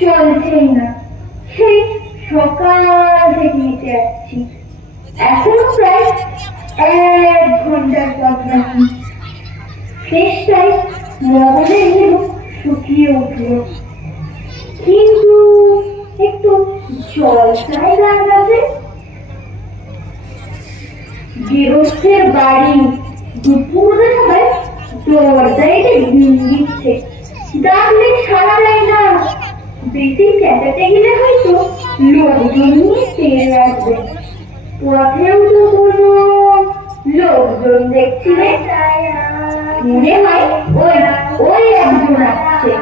চলছেই না। সেই সকাল থেকে হেঁটে আসছি, এখনো প্রায় 1 ঘন্টার পথ বাকি। চেষ্টায় লবণের হিরো শুকিয়ে উঠল, কিন্তু একটু জল চাই লাগাতে। গৃহস্থের বাড়ি, দুপুরে সবাই দরজায় ডিম দিচ্ছে, ডাকলে সাড়া দেয় না। বেশি চেঁচাতে গেলে হয়তো লোকজন নিয়ে তেড়ে আসবে। পথেও তো কোনো লোকজন দেখছি না, মনে হয় ওই ওই একজন আসছে।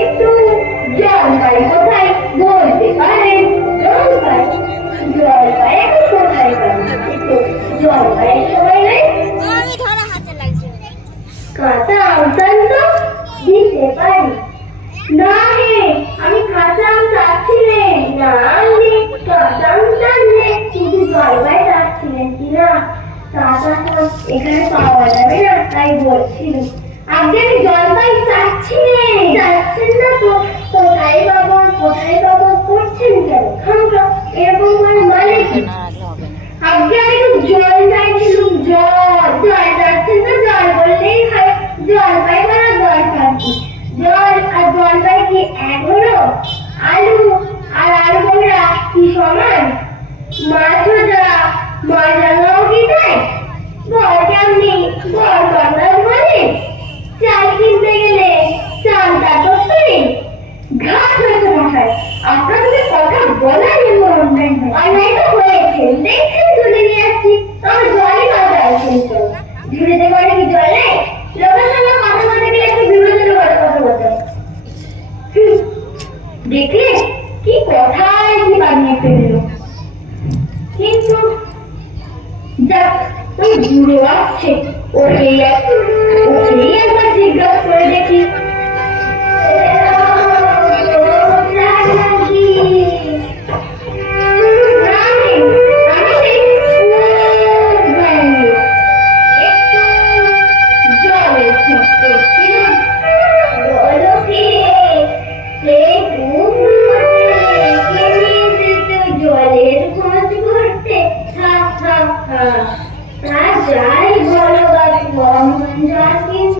একটু জলপাই কোথায় বলতে পারেন? জলপাই জলপাই কোথায় পাবেন? একটু জলপাইয়ের সময় নেই? কাঁচা আম চান তো দিতে পারি। না রে, আমি কাঁচা আম চাচ্ছি রে। না রে, কাঁচা আম চাইলে শুধু জলপাই চাচ্ছিলেন কিনা? কাঁচা আম এখানে পাওয়া যাবে না, তাই বলছিল। আগে আমি জলপাই চাচ্ছি রে। চাচ্ছেন না তো কোথায় পাবো কোথায় পাবো করছেন কেন? খামকা এরকম মানে কি? আগে আমি তো জল চাইছিলাম, জল জল